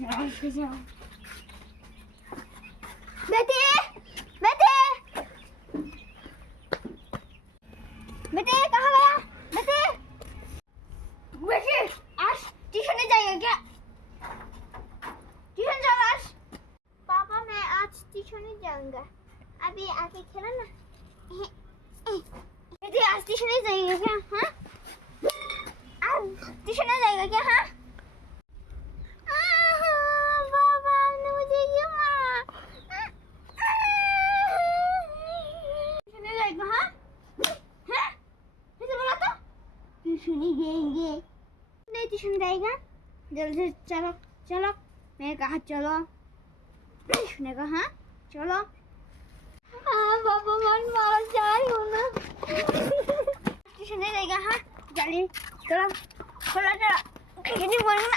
बेटे बेटे बेटे कहाँ गया बेटे बेटे आज ट्यूशन नहीं जाएगा क्या ट्यूशन जाना आज पापा मैं आज ट्यूशन नहीं जाऊंगा अभी आके खेला ना बेटे आज ट्यूशन नहीं जाएगा क्या हाँ आज ट्यूशन नहीं जाएगा क्या हाँ पापा आपने मुझे क्यों मारा ट्यूशन नहीं जाएगा हाँ ट्यूशन नहीं जाएंगे नहीं ट्यूशन जाएगा जल्दी से चलो चलो मैं कहा चलो मैंने कहा हाँ चलो हाँ पापा मन मारा जा रही हूँ ना ट्यूशन नहीं जाएगा हाँ जल्दी चलो चलो चलो कितनी बोलूँ ना